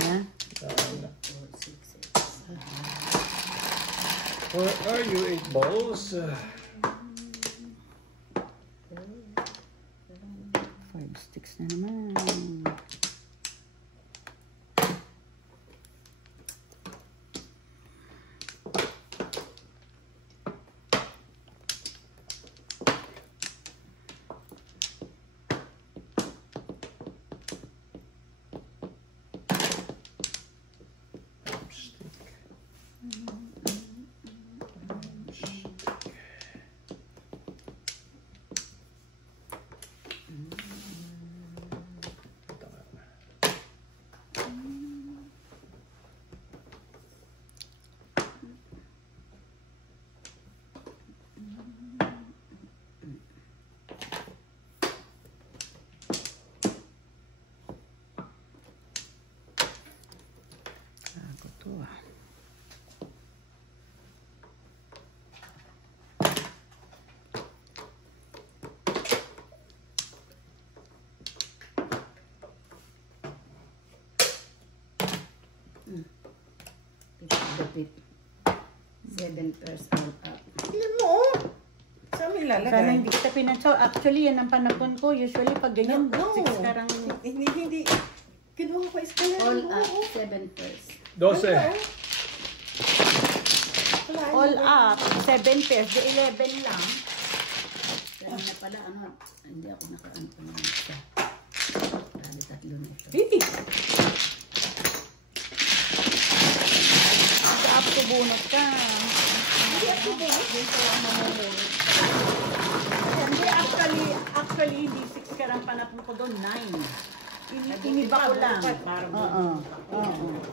na? Where are you, 8 balls? 5 sticks na naman. Kapit. 7 pairs all up. Tignan mo, oh. Saan mo ilalagay? Sana hindi kita pinansaw. Actually, yan ang panapon ko. Usually, pag ganyan, No. 6 karang... Hindi. Kinuha ko iskala. All up, 7 pairs. 12. All up, 7 pairs. The 11 lang. Kaya na pala, ano, hindi ako nakaano pa naman isa. Grabe, 3 na ito. Up to bunot ka. Hindi ako bunot. Hindi, actually, hindi 6 karang panapon ko doon, 9. Iniba ko lang. Oo, 5.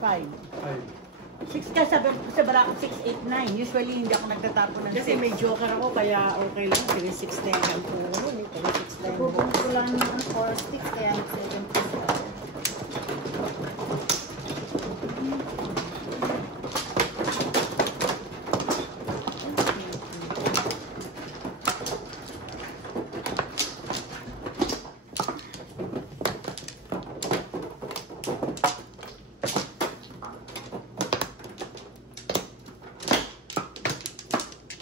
6 ka, sabi bara ako 6, 8, 9. Usually, hindi ako nagtatapon ng 6. Kasi may joker ako, kaya okay lang. 3, 6, 10 ang puno. 3, 6, 10. Bubong ko lang yung 4 sticks, kaya 7 pairs.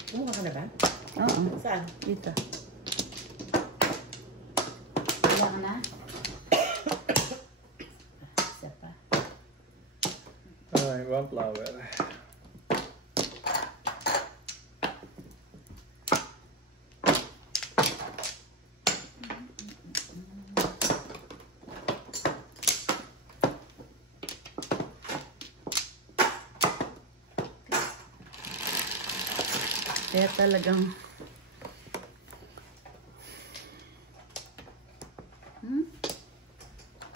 Kumuha ka na ba? Oo, Saan? dito. Kaya ka na? Isa pa. Alright, 1 flower. Kaya talagang...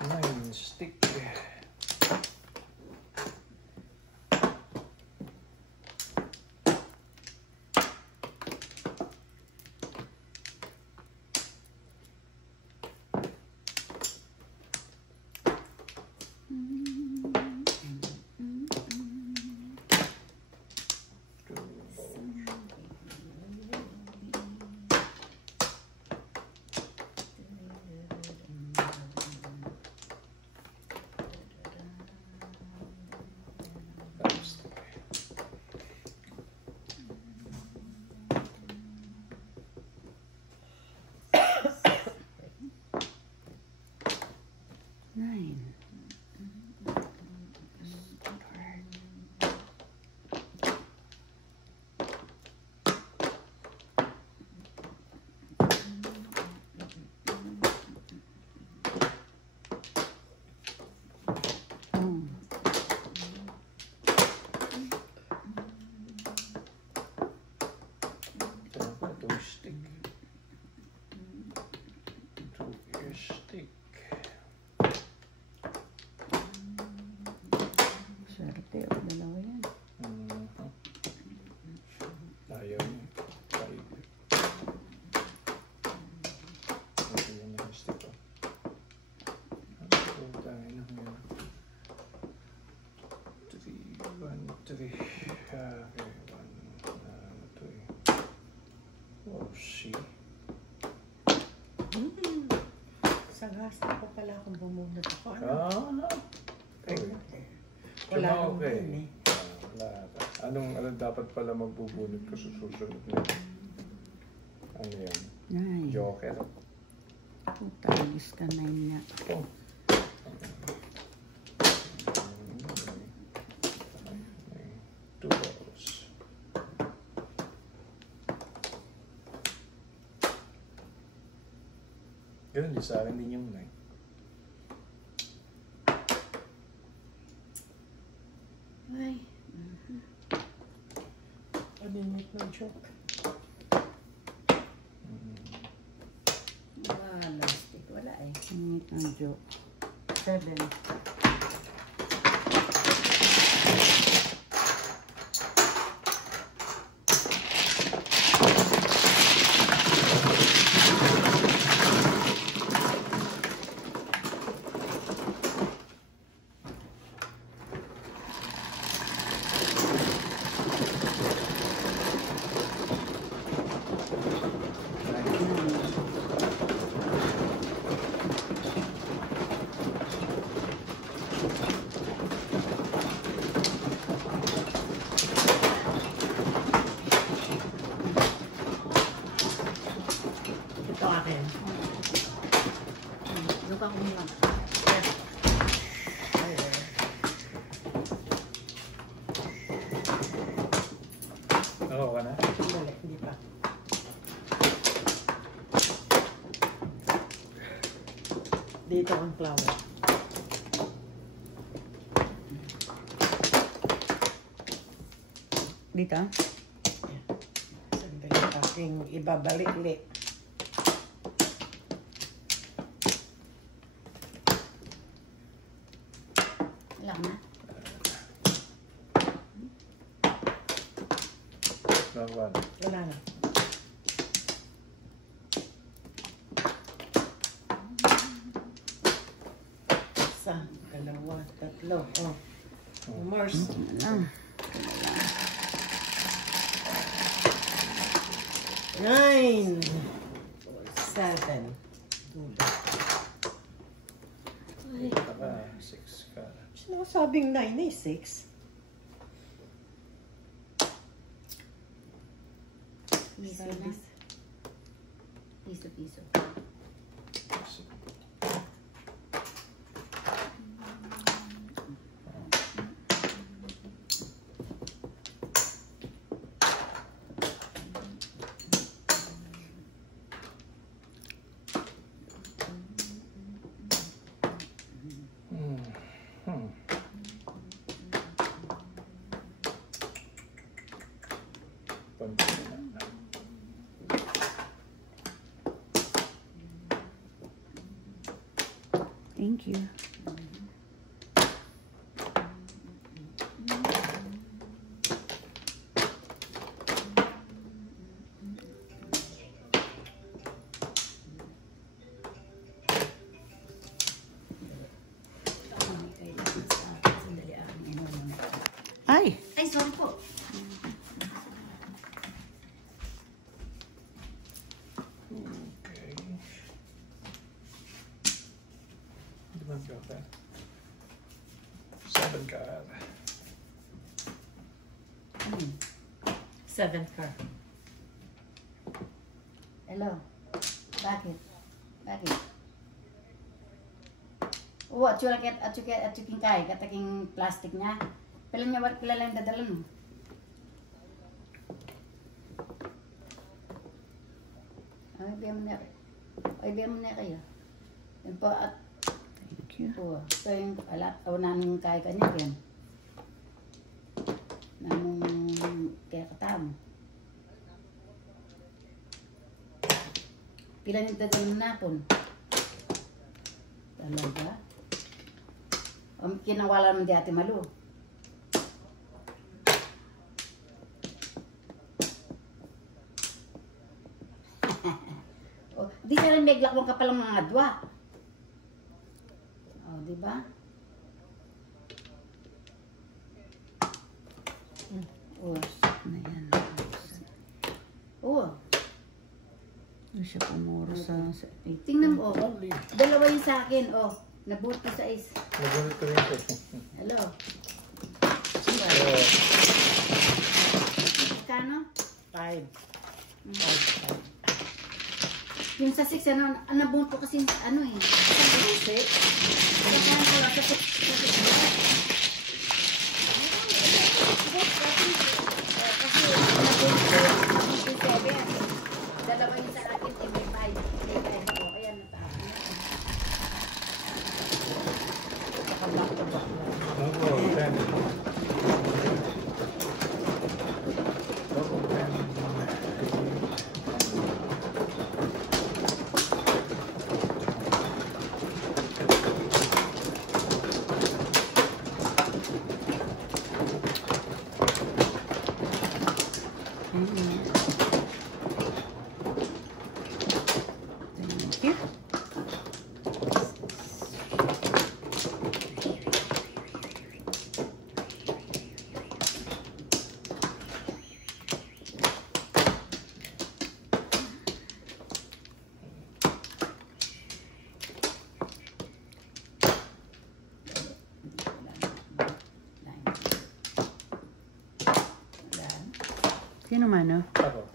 9 stick. Swerte, o dalawa yan. Ayaw niya. Ito yung stick ko. Ano tayo na ngayon? 3, 1, 3. Okay, 1, 2. Oh, see. Sa gas ako pala kung bumunod ako. Ano? Ah, okay. Wala Tsaka akong okay. yun eh. Wala. Ano dapat pala magbubunot ko sa susunod na? Ano yan? Ay, Joker. putagis ka na niya. Oh. 2 balls. Ganun din sa akin din yung 9. Ay. Pabinit ng joke. Wala. Stick. Wala eh. Singit ng joke. 7. Ito akin. Doon ka kumuha. Oo ka na? Sandali, hindi pa. Dito ang flower. Dito? Sandali, aking ibabalik-lik. Wala ka na. Wala. Wala na. Isa, dalawa, tatlo. Oh. Morse. Ah, 9. 7. Saka 6 ka. Sinasabing 9 eh, 6. Piso na. Piso. thank you. Sandali aking inuman. Ay! Ay, sorry po. Okay. Di ba ka? 7 ka. 7 ka. Hello. Bakit? Oo, at yung kay, kataking plastic niya. Pala niya, pala lang dadalan mo. Ay, biyan mo na kayo. Yan po, at Thank you. po, so yung nanong kay kanya yan. Nanong kaya katamo. Pila nyung dadalan na po. Talaga? Kinawala naman di Ate Malu. Oh, di ka rin may glakwang ka palang mga adwa. Oh, di ba? Oh, Na yan. oh. Ano siya pumuro sa... Tingnan mo, oh. Dalawa yung sa akin, oh. Nabuti sa is. Nagunit ko rin ito. Hello. Kano? 5. Yung sa 6, ano, nabunot ko kasi, ano eh. Sa 6? Kaya ko lang sa 6. Kasi nabunot ko yung 7. Dalawa yung sa akin, may 5. May 5 ako. Ayan, nataas. Saka back to back. Double 10. Double 10. Thank you. Sino mano? Ako.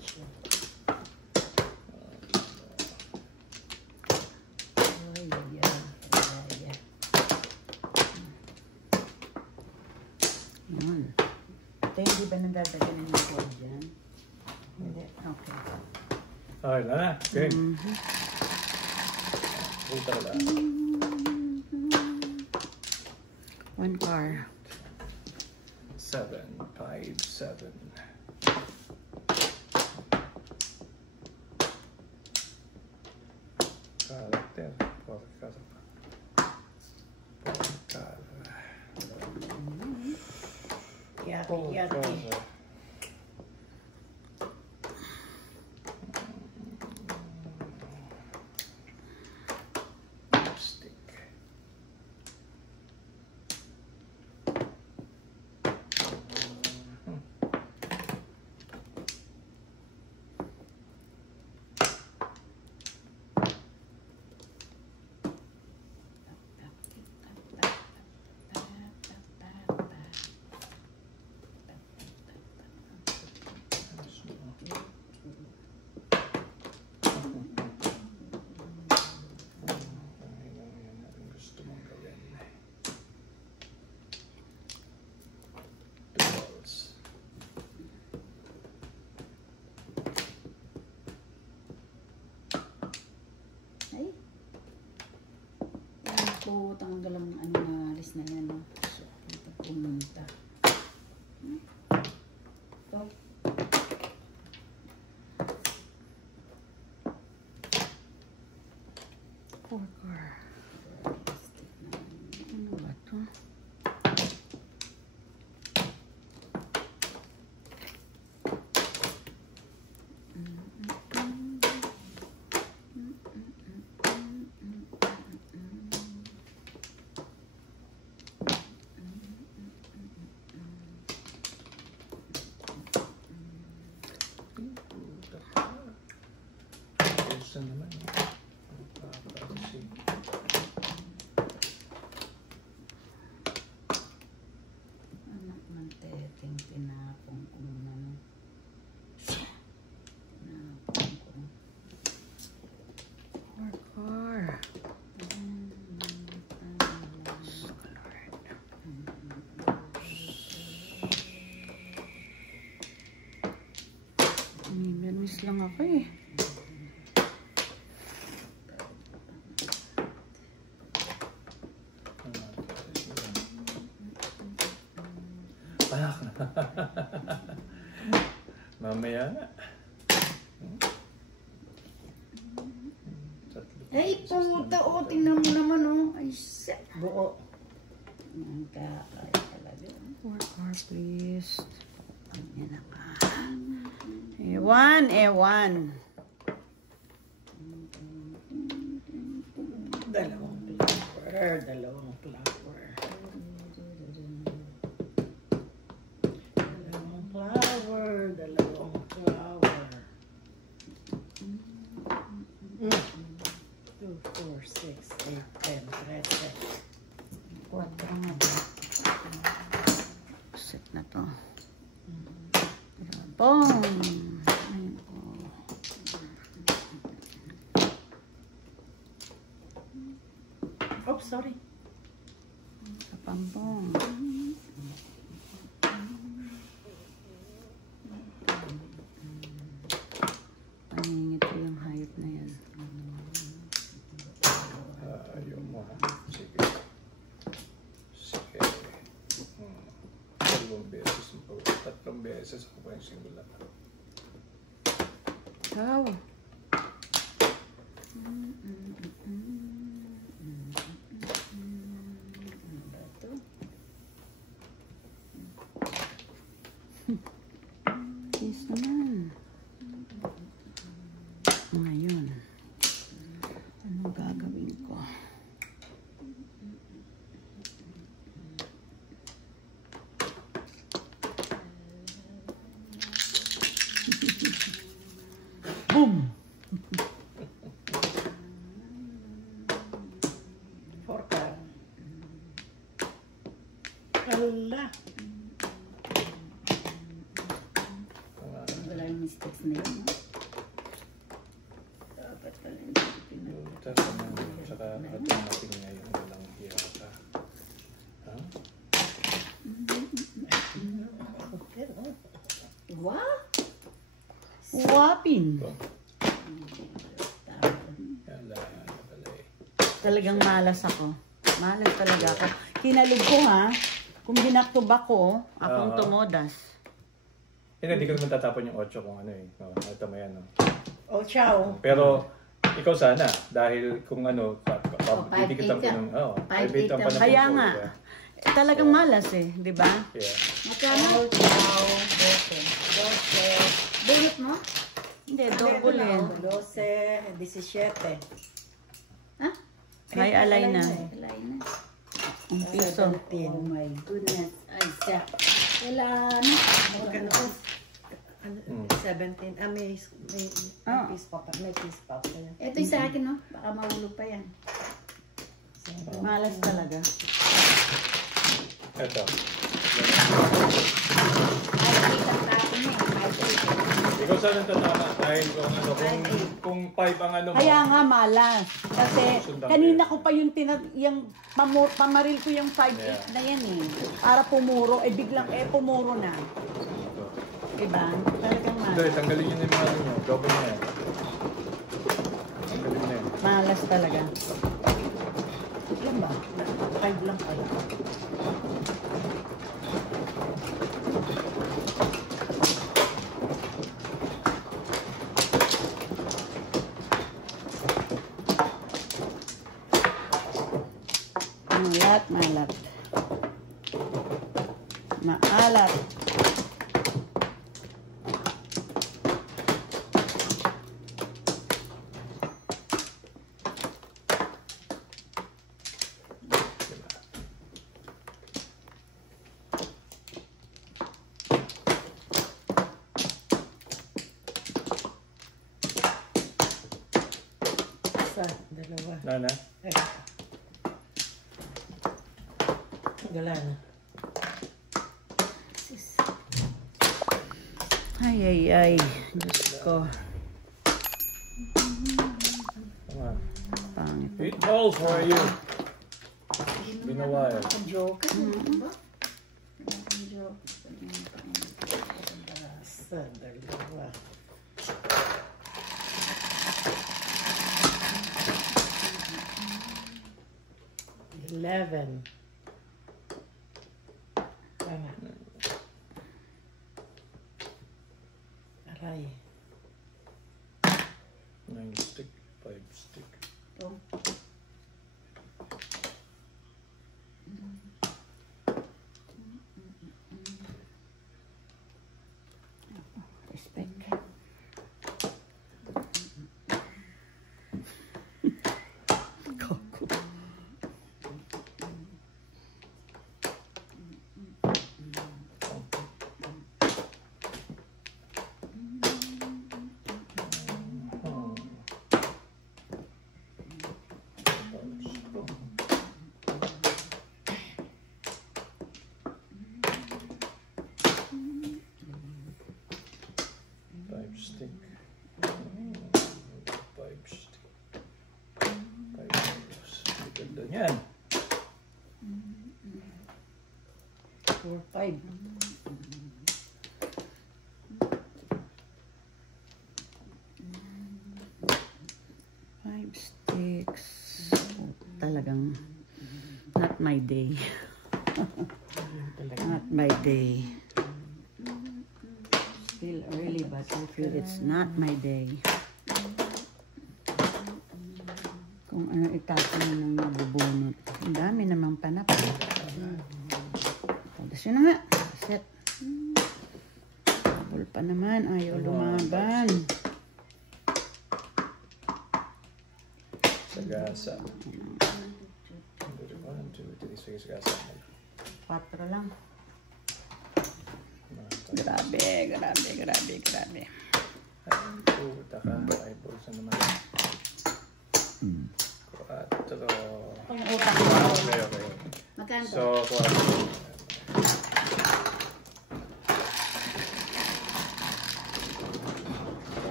Yun. Ito hindi ba nandadagyan ng gold dyan? Hindi. Okay. Okay na. Okay. Puta ka lang. 1 car. 7, 5, 7. Karakter. Porkar. Yati. Lipstick. Gusto mong gawin. Balls. Ay. Yan po, tanggal ang ano na alis na yan. No? So, ito pumunta. Ito. Porkar. Ano ba ito? Gusto naman. Anak ng teteng, tinapong ko naman. Tinapong ko. Porkar. Nervous lang ako eh. Mamaya na. Ay, pumunta. O, tingnan mo naman, oh. Ay, shit. Buo. Ang kakaya talaga. Porkar, please. Yan na ka. Ewan, ewan. Dalawang flower. Dalawang flower. Dalawang flower. Dalawang flower. 2, 4, 6, 8, 10, 13. 4 nga ba? Set na to. Pampong. Ayun, Oh, sorry. Pampong. Paningit ko yung hayop na yan. Ayaw mo. Sige. Sige. Tatlong beses ako pa yung singular. Ikaw. Yes naman. Ngayon, anong gagawin ko? Boom! Forka. Ala. Wala yung mistakes na yun, no? Dapat pala hindi ko pinag- Tsaka automatic ngayon walang hirata. Ha? Wow! Wapin! Yala pala eh. Talagang malas ako. Malas talaga ako. Kinalog ko ha. Kung binakto-back ko, akong Oo. tumodas. Hindi ko naman tatapon yung 8 kung ano eh. Ito mo yan. Oh, ciao. Pero ikaw sana, dahil kung ano, bibigitan ko 5-8 ng, ka. 5-8 Kaya nga, talagang malas eh, di ba? Yeah. Magkano? Ciao. 12. Bulot mo? Hindi, double eh. 12, 17. Ha? May alay na. Alay na. Ang piso. Oh my. Goodness. Ay, siya. Wala na. Magkano? 17. May Ah. piece pa pa. May piece pa pa. Ito yung sa akin, no? Baka mahulog pa yan. Malas talaga. Ito. Ay, isang takin mo. 5-8. Ikaw sana tatama dahil kung ano, kung 5 ang ano mo. Kaya nga malas. Kasi kanina ko pa yung pamaril ko yung 5-8 na yan eh. Para pumuro, eh biglang pumuro na. Diba? Talagang Hindi, malas. tanggalin yun yung mga ano nyo. Double na yan. Tanggalin na yan. Malas talaga. Ilan ba? 5 lang pala. Malat, malat. Maalat. Isa, dalawa. Nana? Wala na. Ay, ay, ay. Diyos ko. Come on. Pangit. Eat balls, where are you? Been a while. Joke. Diba? Isa, dalawa. $11. Tama. Aray. 9 stick, 5 stick. Respect. Koko. Doon yan. 4, 5. Five sticks. Oh, talagang not my day. Not my day. Still early but I feel it's not my day. Kung ano itapon ng mabubunot. Ang dami namang panap. Tapos yun na nga. Set. Bul pa naman. Ayaw lumaban. Sagasa. 1, 2, 3. Sige, sagasa. 4 lang. Grabe. 4. Taka. 5 balls na naman. 4. Ang utang. Okay. Magkano to? So, 4.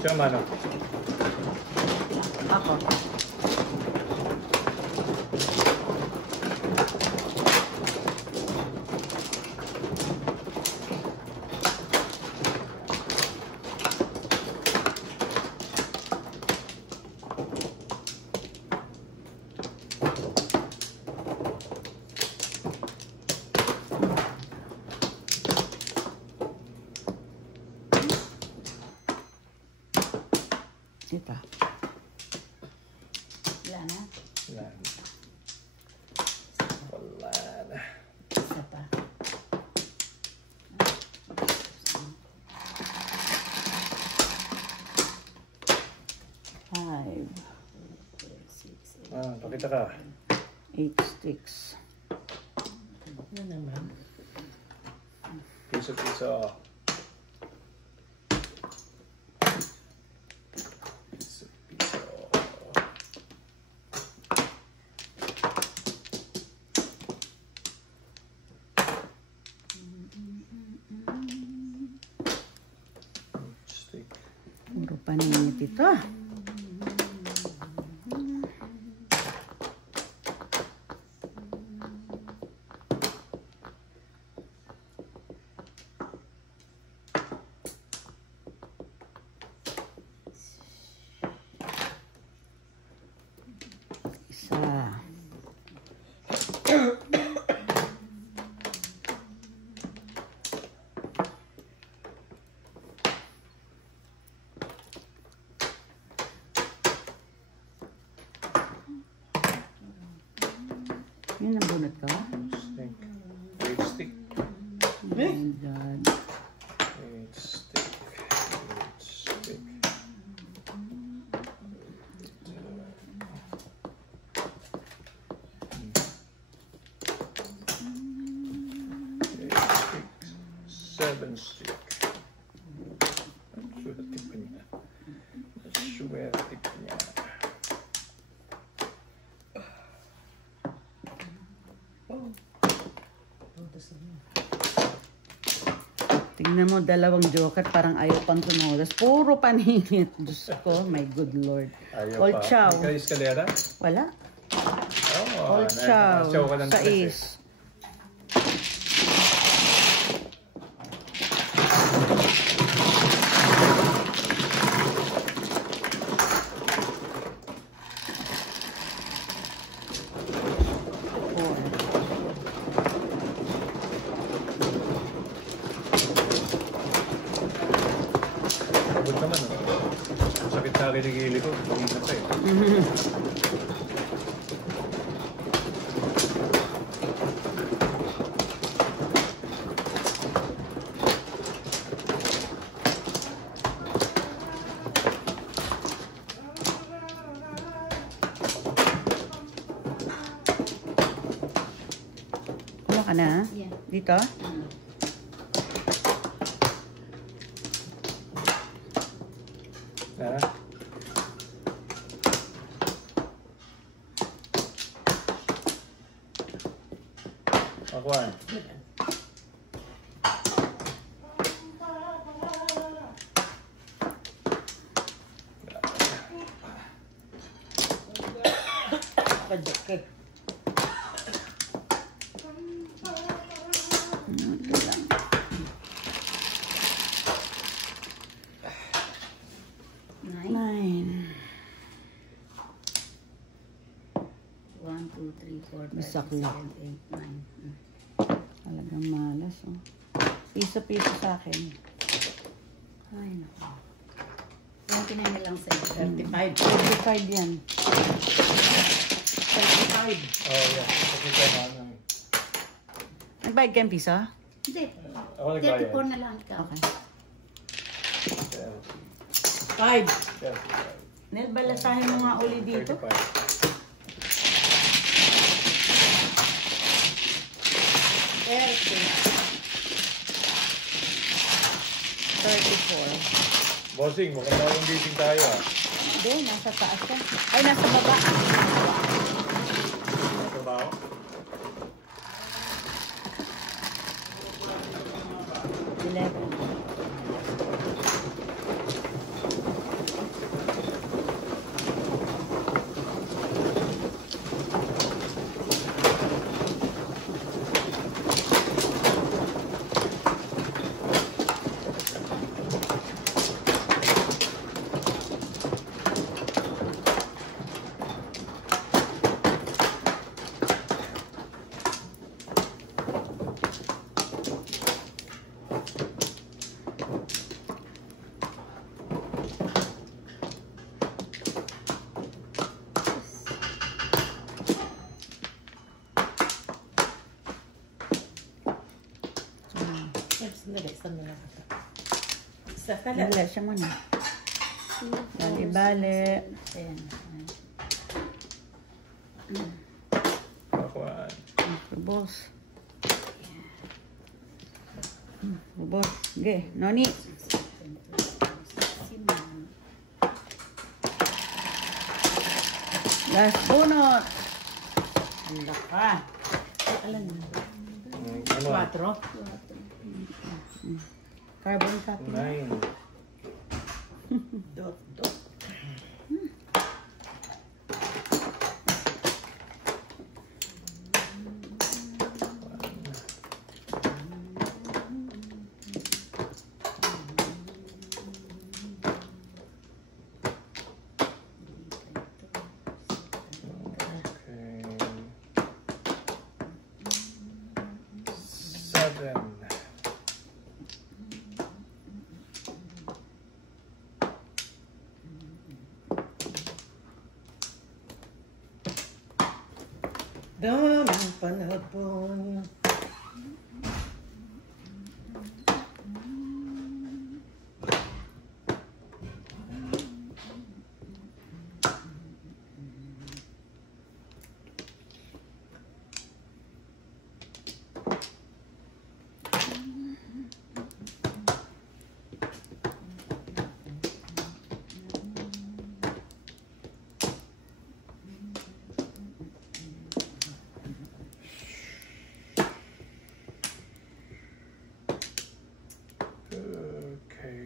Siya mano. Ako. Ito. Wala na. Wala na. Isa pa. Five. Pakita ka. 8 sticks. Ano naman? Piso. Stick. Puro paninit ito. Isa. Yun ang bunot ko. Stick. 8 stick. Oh my God. 8 stick. 8 stick. Seven stick. Swerte pa niya. Swerte pa niya. Tingnan mo, dalawang joker, parang ayaw pang tumulas. Puro paninit. Diyos ko, my good Lord. Ayaw All pa. chow. May eskalera? Wala. Oh, All chow. Chow ka ng Sa tres, is. Abot naman. Sakit sa akin yung gili ko. Pag-ingat ka eh. Kuha ka na, ha? Yeah. Dito? Ha? Akuan. Okay. Nine. 1, 2, 3, 4, 5, 6, Bisak 7, na. 8, 9. Talagang malas, oh. Piso-piso sa akin. Ay, naku. 29 na lang sa'yo. 35. 35 yan. 35. Oh, yeah. Kasi tama na. Nagbayad kayong piso? Hindi. Ako nagbayad. 34 na lang ikaw. Okay. 5. Nel, balasahin mo nga uli dito. 35. 34. Bossing, mukhang bagong dating tayo ah. Hindi, nasa taas ka. Ay, nasa baba. Ito ba ako? Eleven. Isa ka lang. Bale, siya muna. Bale. 10. Pakuan. Boss. Boss. Okay, Noni. Last bunot. Handa ka. Alam mo. Ano? 4. Carbon copy. 9. Dot, dot. Okay. 7. Daming panahon. Okay.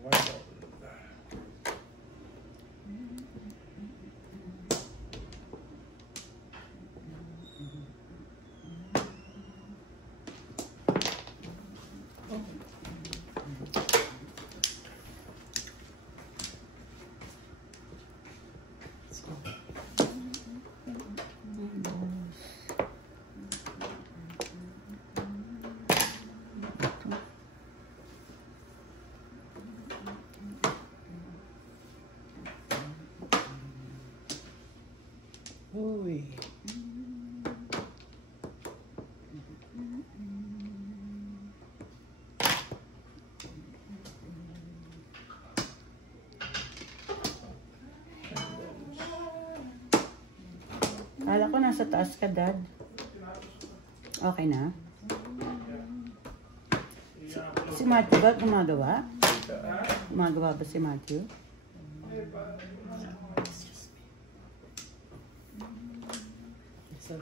What Uy. Kala ko nasa taas ka, Dad. Okay na? Si Matthew ba gumagawa? Gumagawa ba si Matthew? So,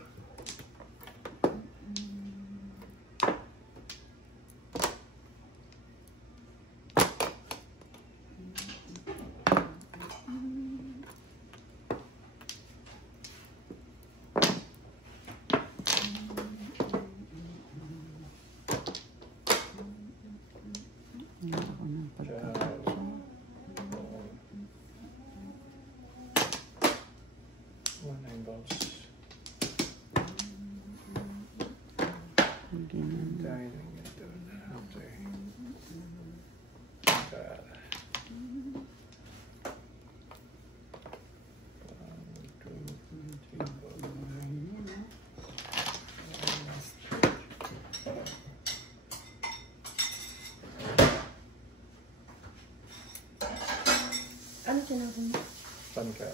Pangkat.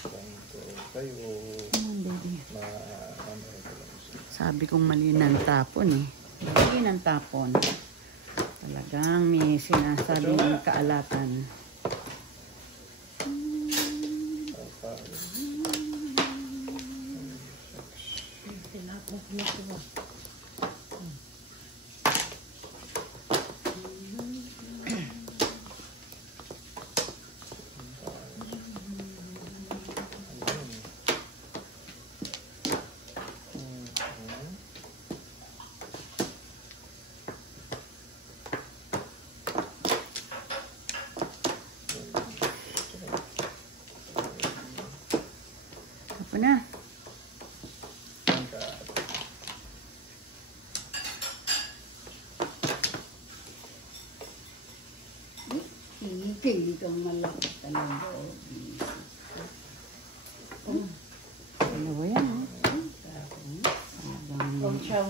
Santo kayo. Sabi kong mali ng tapon eh. Mali ng tapon. Talagang may sinasabing kaalatan. Apa na? Hindi kang malapit talaga. Ano ba yan? Oh, ciao.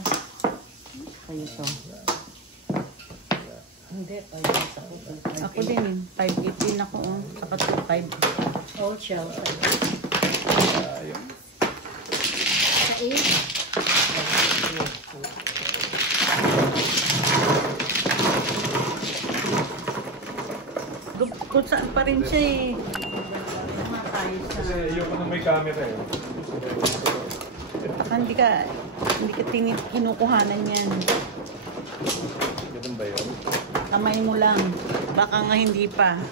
Kayo to. Hindi, payos ako. Ako din, 5.18 ako. Saka 2.5. Oh, ciao. Sa 8. Kung saan pa rin siya eh. Kasi ayoko na may camera eh. Hindi ka kinukuhanan yan. Ganun ba yun? Kamay mo lang. Baka nga hindi pa.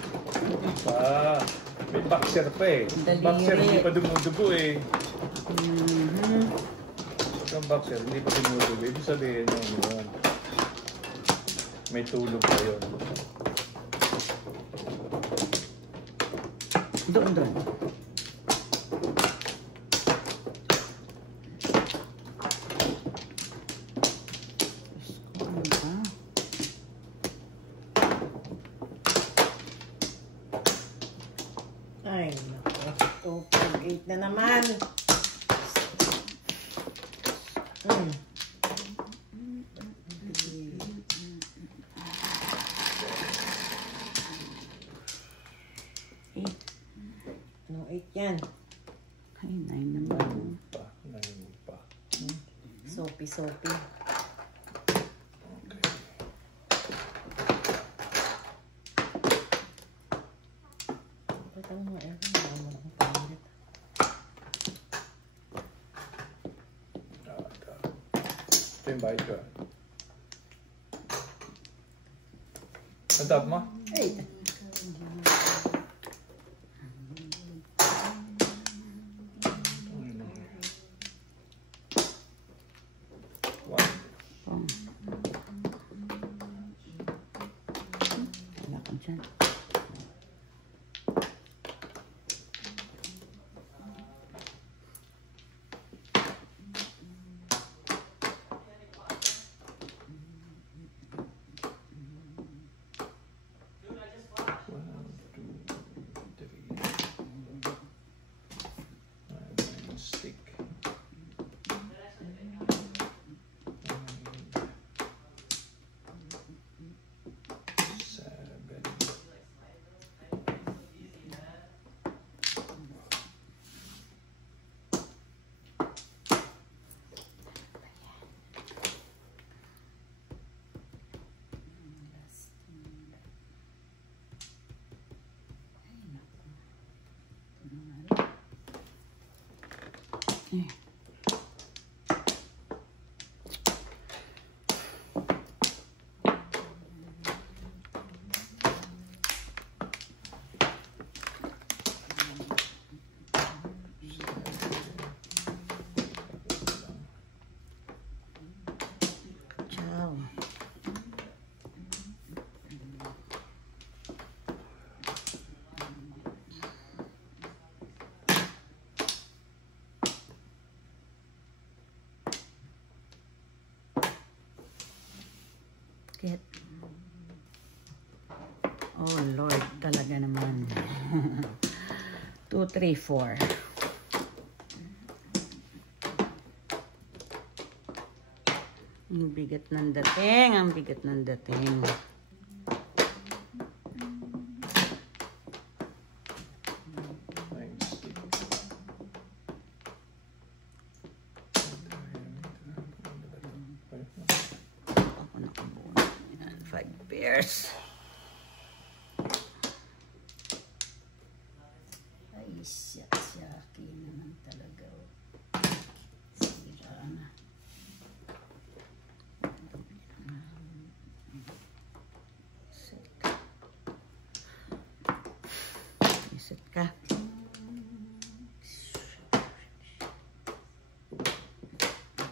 May boxer pa eh. Daliri. Boxer hindi pa dumudugo eh. Mhm. Yung boxer hindi pa dumudugo. Ibig sabihin yun. May tulog pa yun. Doon. Ano ba? Ay, naku. 2.8 na naman. No, 8 yan. Ay, 9 naman. Nine pa. Sopi. Okay. Ba't ang mga aircon? Baka mo akong pangit. Ito yung bayad ko. Ang tap mo? 8. Oh. Wala ka dyan. Stick. Ciao. Get. Oh Lord, talaga naman. 2, 3, 4. Ang bigat ng dating, ang bigat ng dating. pairs. Ay, siya-siyaki naman talaga. Sira na. Isit ka.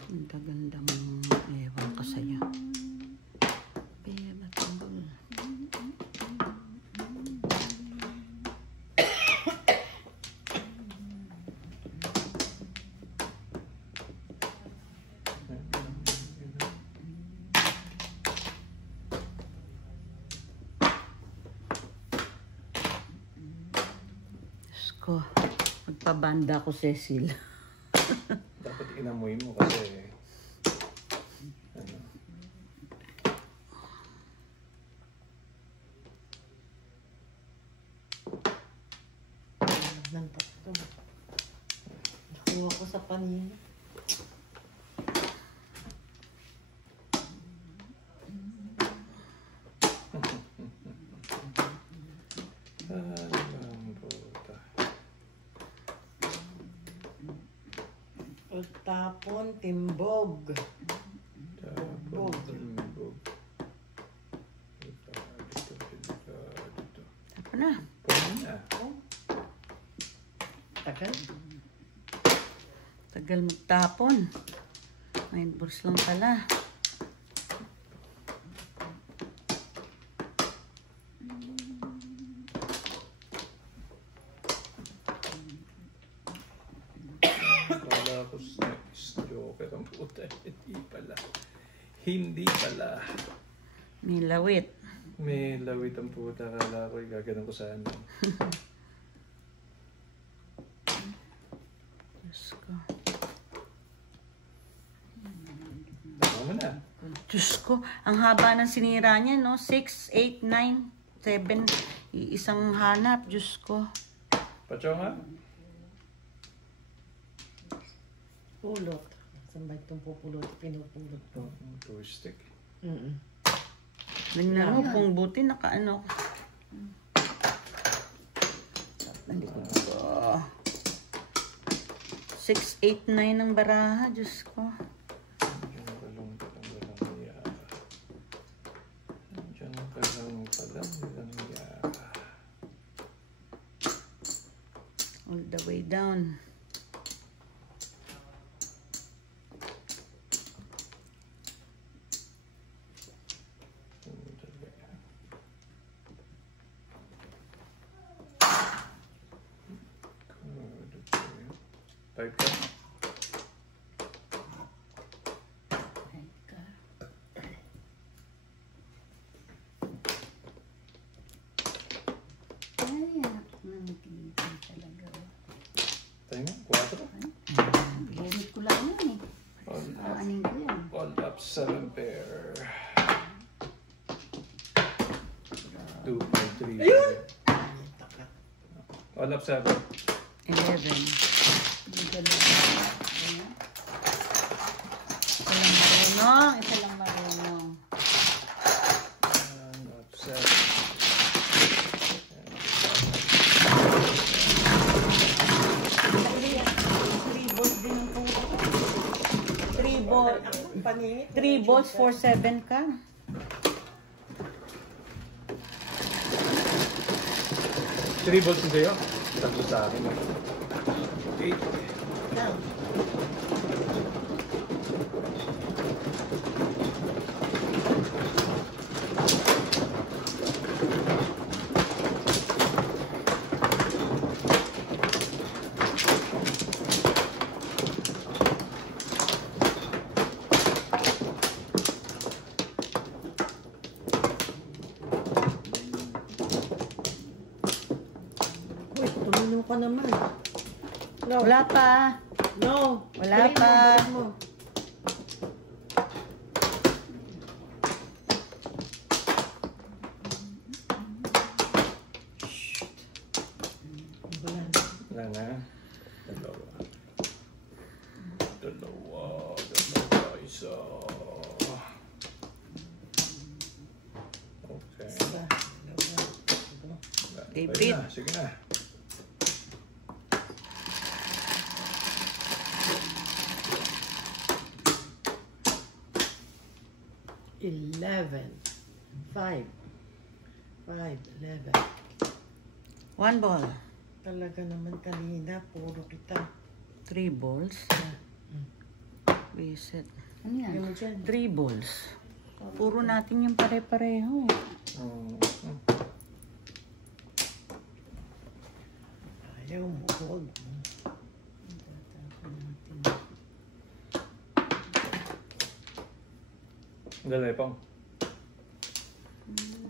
Ang ganda mo. Ewan ko sa'yo. Pero tungkol. Diyos ko. Magpabanda ko, Cecil. Dapat inamoy mo kasi ano. Ng tatlo. Nakuha ko sa panina. Ang puta. Pagtapon, timbog. Tapon, timbog. Dito. Tapos na. Pwede na. Tagal. Tagal magtapon. 9 balls lang pala. Kala ko joker ang puta. Hindi pala. Hindi pala. May lawit. May lawit ang puta. Kala ko gaganon ko sa ano. Diyos ko. Tama mo na. Diyos ko. Ang haba ng sinira niya, no? 6, 8, 9, 7. Isang hanap. Diyos ko. Pacho nga. Pulot. Saan ba itong pupulot? Pinupulot ko. Two stick. Tingnan mo, kung buti nakaano. Oh. 6, 8, 9 ang baraha. Diyos ko. Diyan ka lang walang yara. Diyan ka lang walang yara. All the way down. Type ka. Ay, anak ng titin talaga. Tayo nga, 4. Gamit ko lang yan eh. Anin ko yan. All up 7 pair. 2, 5, 3. Ayun! All up 7. 11. Isa lang Marunong. Isa lang marunong. All up 7. Paningit. 3 balls for 7 ka. Three balls din sa'yo? Tatlo sa akin. 8. Uy, tumino ka naman. No. Wala pa. No. Wala Balik mo, pa. balik mo. Wala na. Wala na. Dalawa. Isa. Favorite. Na, sige na. Five, 11. 1 ball. Talaga naman kanina, puro kita. 3 balls. Reset. Ano yan? Yung dyan. 3 balls. Puro natin yung pare-pareho. Ayaw mo, hold mo. Dali, Pong.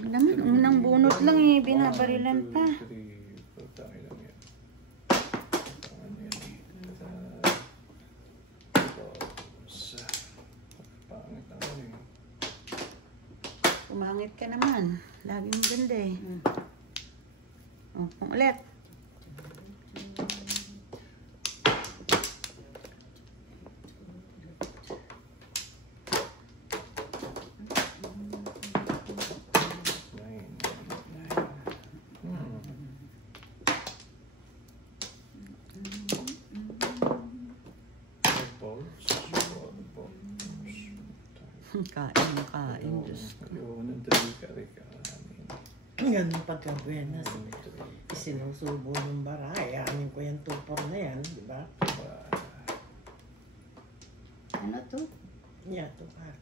Naman, unang bunot lang eh. Binabarilan pa. 3, pagtangin lang yan. Ano yan dito? Pangit naman eh. Pumangit ka naman. Laging ganda eh. Kung ulit. Kain. Diyos ko. Yung ka-rika namin. Ganun pagka-buenas. Isinusubo ng bara. Ayanin ko yung tupor na yan, di ba? Ano to? Yeah, tupar.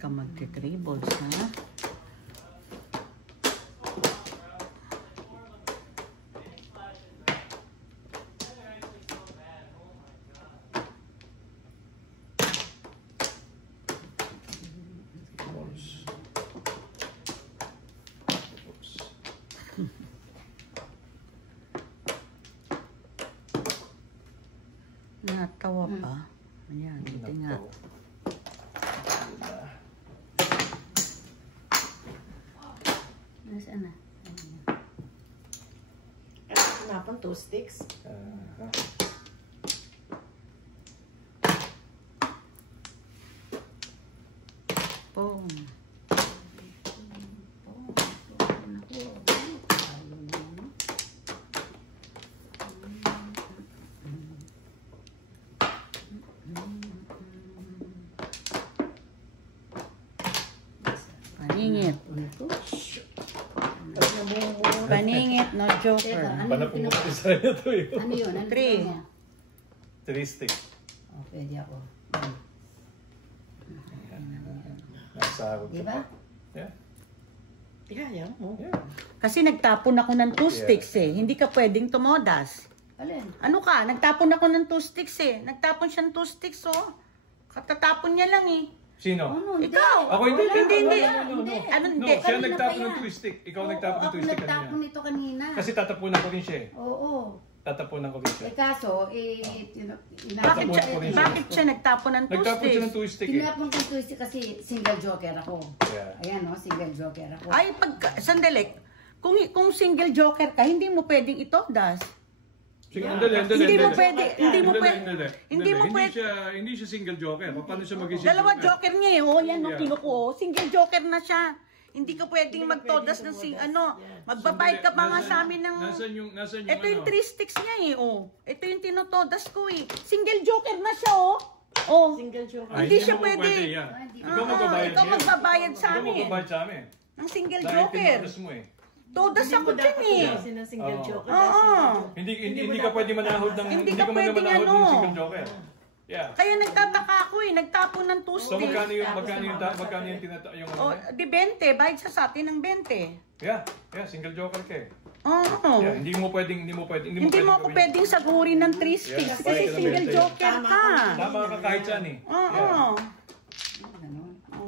Ka magti-3 balls na. Natawa pa. Ayan, hindi nga. Nasaan na? Ano sinapon? 2 sticks? Boom. Paningit. Paningit, no joker. Teka, ano Paano yung pumunta sa inyo to yun? Ano yun? Ano 3. mo? 3 stick. Oh, pwede ako. Nasa ako. Diba? Yeah. Kaya mo. Yeah. Kasi nagtapon ako ng 2 sticks eh. Hindi ka pwedeng tumodas. Alin? Ano ka? Nagtapon ako ng 2 sticks eh. Nagtapon siya ng 2 sticks oh. Katatapon niya lang eh. Sino? Ano? Hindi. Ikaw! Ako hindi. Hindi. No. Ano No, hindi? siya Kanina nagtapon pa ng yan. 2 stick. Ikaw Oo, nagtapon ng ako 2 stick nagtapon kanina. nito kanina. Kasi tatapunan ko rin siya eh. Oo. Tatapunan ko rin siya. Eh kaso, Bakit siya nagtapon ng 2 Nagtapon siya ng sticks? 2 stick eh. Tinapon ko twist kasi single joker ako. Yeah. Ayan no, single joker ako. Ay, sandali. Kung single joker ka, hindi mo pwedeng itodas. Sige, Hindi mo pwede. Hindi siya single joker. Paano siya maging single Dalawa joker niya eh. Oh, yan no, Yeah. kinuko. Single joker na siya. Hindi ka pwedeng magtodas ng magbabayad ka pa nga sa amin ng... Nasaan yung Ito yung 3 sticks niya eh, oh. Ito yung tinotodas ko eh. Single joker na siya, oh. Oh. Single joker. Hindi siya pwede. Ikaw magbabayad. Ikaw magbabayad sa Ikaw amin. magbabayad sa amin. Ng single Dahil joker. tinodas mo eh. Todas ako dyan eh. Kasi ng single Oo. joker. Oo. Hindi ka pwede manahod ng Hindi hindi ka ka man pwedeng manahod ano. ng single joker. Yeah. Kaya nagtataka ako eh. Nagtapon ng 2 So sticks. magkano yung yung Oh, ano? di 20. Bayad sa atin ng 20. Yeah, single joker ka eh. Oo. Yeah, hindi mo pwedeng Hindi mo ako gawin. pwedeng sagurin ng 3 sticks Yeah, kasi bayad ka ng single 20. joker ka. Tama ka kahit saan eh. Oo.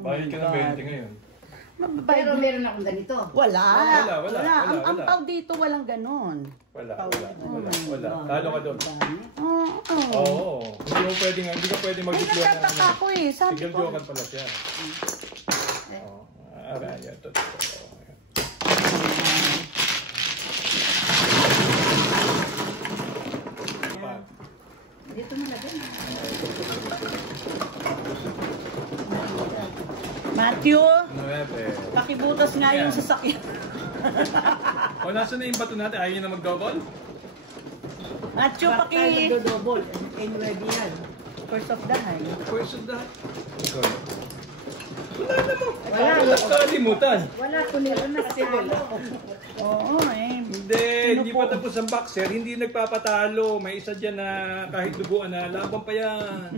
Bayad ka ng 20 ngayon. Mababayad Pero na. meron akong ganito. Wala. Wala. Ang pau dito walang ganon. Wala. Oh Talo ka doon. Oo. Oo. Hindi ka pwede Ay, mag-deploy nagtataka ako eh. Sabi ko. Tigil-jokan pala siya. Oo. Ayan. Totoo. Dito mo lagyan. Matthew, 9. pakibutas nga yung sasakyan. O, nasa na yung bato natin? Ayaw niyo na mag-double? Matthew, Double. Anyway, yan. First of the high. First of that. Wala naman. Wala kalimutan. Wala ko nila na kasi wala. Oo eh. Hindi pa tapos ang boxer, hindi nagpapatalo. May isa dyan na kahit duguan na, laban pa yan.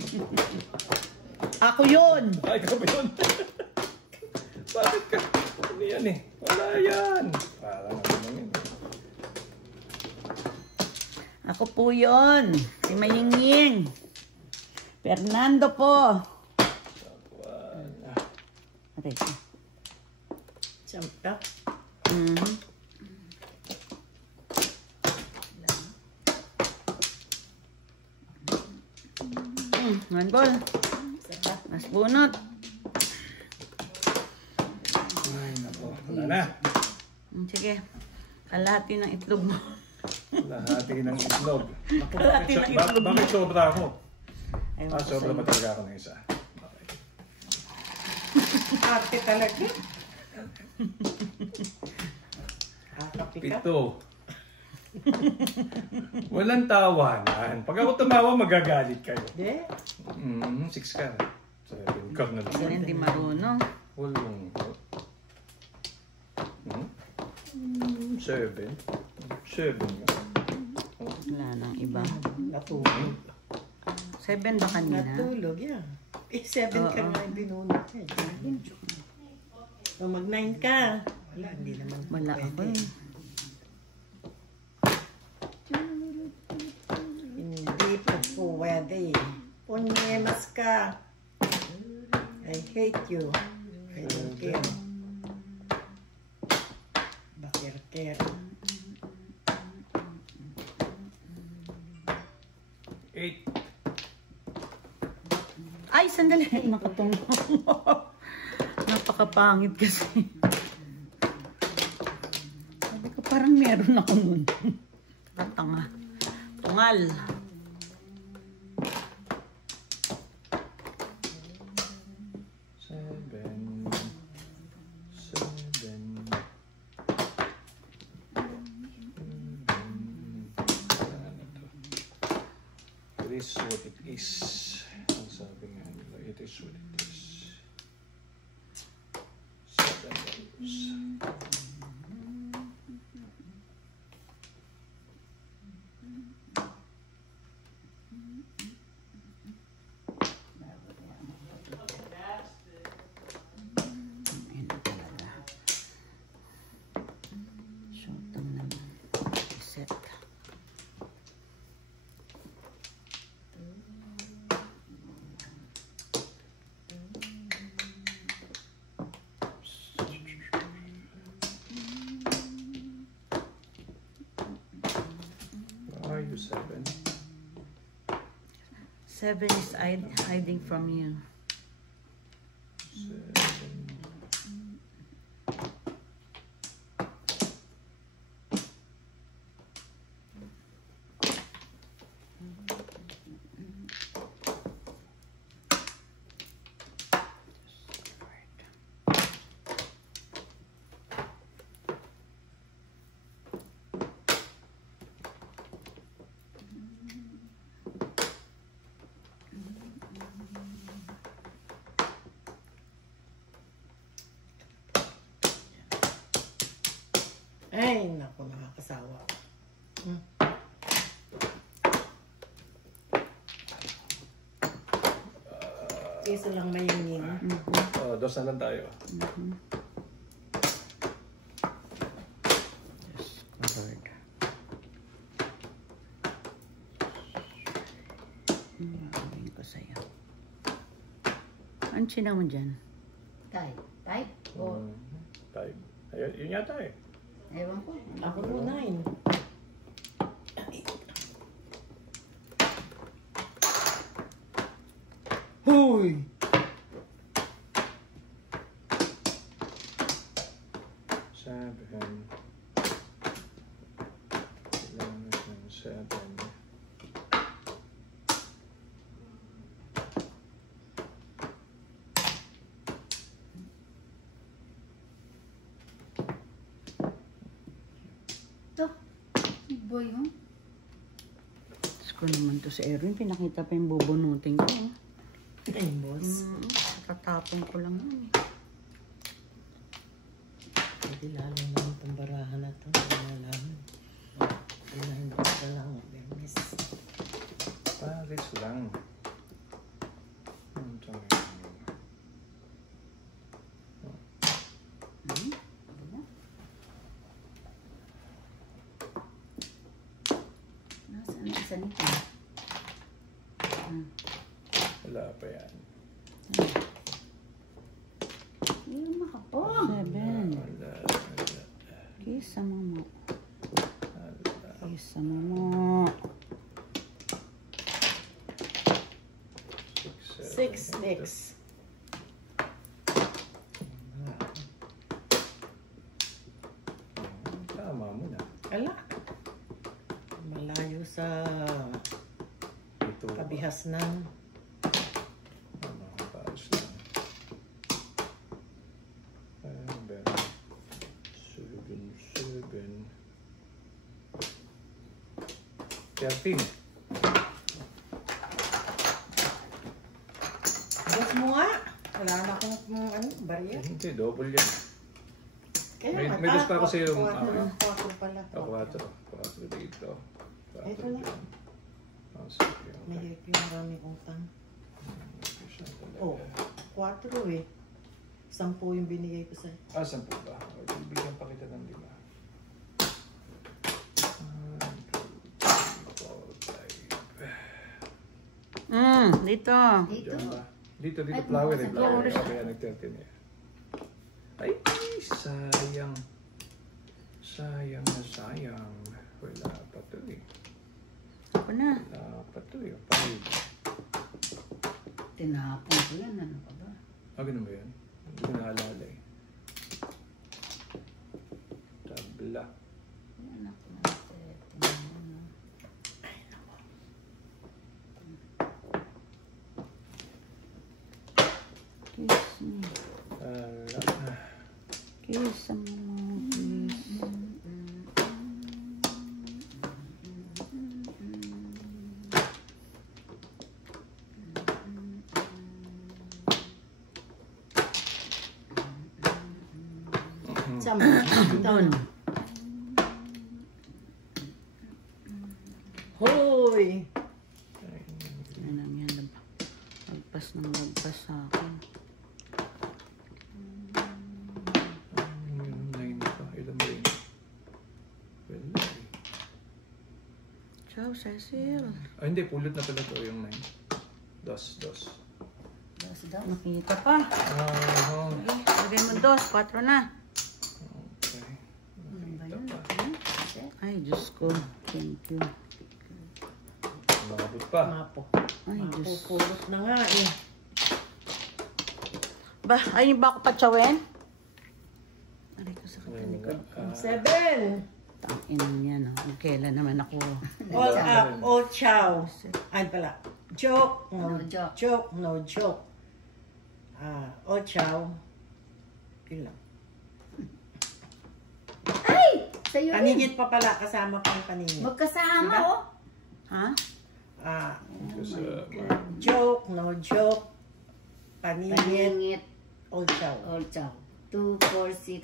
Ako yun. Ay, ikaw ba yun? Bakit ka? Ano yan eh? Wala yan. Parang naman yun. Ako po yun. Si Mayinging. Fernando po. Okay. Champa. One ball. Mas bunot. Ay, nako. Wala na. Sige. Kalahati ng itlog mo. Lahati ng itlog. Kalahati ng itlog mo. Bakit sobra ako? Ewan ko Sobra sa'yo. ba talaga ako ng isa? Okay. Arte talaga. Kapika. 7. Walang tawanan. Pag ako tumawa, magagalit kayo. Hindi. 6 ka. 7 ka na Kasi lang. hindi marunong. Walong. 7. 7 nga. Wala nang iba. Natulog. 7 ba kanina? Natulog, yan. 7 ka nga yung binunod. So, mag-9 ka. Wala, hindi naman. Wala ako eh. Hindi po pwede. Punyemas ka. I hate you. I don't care. Bakir-ker. 8. Ay, sandali. Nakatungo. Napakapangit kasi. Sabi ko, parang meron ako nun. Tatanga. Tungal. It is what it is. Ang sabi nga nila, it is what it is. 7 Ayun na talaga. Short lang naman. Set. Why are you 7? 7 is hiding from you. 7. Ay, naku, nakakasawa. Isa lang mayingin. Dos na lang tayo. Covered. Gagawin ko sa'yo. Ang china mo dyan? Five. Five? O, 5. Ayun, yun yata eh. ewan ko. Ako po 9. Huy! 7. 7. Ito. Boy, oh. Diyos ko naman to si Erwin. Pinakita pa yung bubunutin ko. Ay, boss. Tatapon ko lang yun. Hindi lalo naman itong barahan na ito. Nalaman. Wala, hindi ka lang. Bernes. Paris lang. Nasaan ang isa nito? Wala pa yan. Yung makapong. 7. Wala. Kisa mo. Kisa mo. 6 next. Tama mo na. Ala. Malayo sa Ito. kabihas ng Tama, Paris lang. Ayun, pero 7. 13. boss mo nga. Wala na akong barya. Hindi, double yan. Kaya May gusto ako sa'yo. 4 pala. 4 dito. 4 Ito na. dyan. Sige, okay. Mahirap yung maraming utang. Oh, 4 eh. 10 yung binigay ko sa'yo. 10 ba? Bibigyan pa kita ng 5. 1, 2, 3, 4, 5. Dito. Dito. Diyan ba? Dito, Ay, flower eh. sa Flower. flower. Kaya nag-13 eh. Ay, sayang. Sayang na sayang. Wala pa to eh. Ako na. Wala pa to eh. 5. Tinapon ko yan. Ano ka ba? Ganun ba yan? Hindi ko naalala eh. Tabla. Yan ako na. Kiss me. Wala. Kiss mo. Kiss. Sama. Doon. Hoy! Yan ang yan. Lagpas ng lagpas sa akin. 9 pa. Ilan ba yun? Wala eh. Ciao, Cecil. Ah, hindi. Pulot na pala to yung 9. Dos. Dos. Nakita pa. Lagay mo 2. 4 na. Okay. Nakita pa. Ay, Diyos ko. Thank you. Nakabot pa. Mapo. Ay, Diyos. Mapupulot na nga eh. Ba, ay, ba ako patsawin? Aray ko sa katalikod ko. 7. Tangin yan. Kailan naman ako. All up, all chow. Ay pala. Joke, no No joke. joke, no joke. All chow. Yun lang. Ay! Sa'yo rin. Paningit pa pala, kasama pang paningit. Magkasama, Diba? oh. Ha? Kasi, Joke, no joke. Paningit, Paningit. all chow. All chow. 2, 4, 6,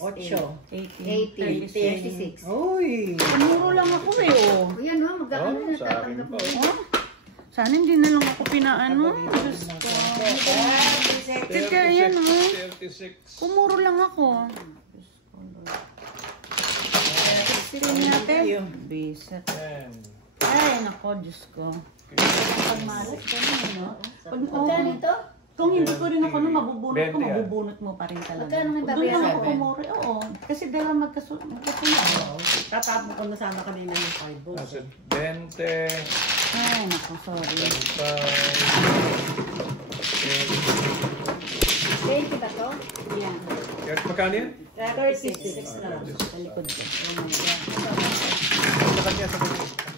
8. 18, 36. Uy! Muro lang ako eh, oh. O yan, oh. Magkano na sa akin tatanggap pa. mo. Oh, sana hindi na lang ako pinaano. Diyos ko. Sige, yan, oh. 36. Kumuro lang ako. Sige natin. Bisit. 10. Ay, nako, Diyos ko. Pagmalas ka na, no? Magkano ito? Kung hindi ko rin ako na mabubunot ko, 20 yan. mabubunot mo pa rin talaga. Magkano may Doon babayaran? lang ako kumuri, oo. Kasi dalawa magkatulad. Tatapon ko na sana kanina ng 5 balls. Nasa 20, Ay, naku, sorry. 20 ba to? Yan. magkano yan? 36 na lang. Sa likod ko. Oh my God. Sa kanya, sa kanya.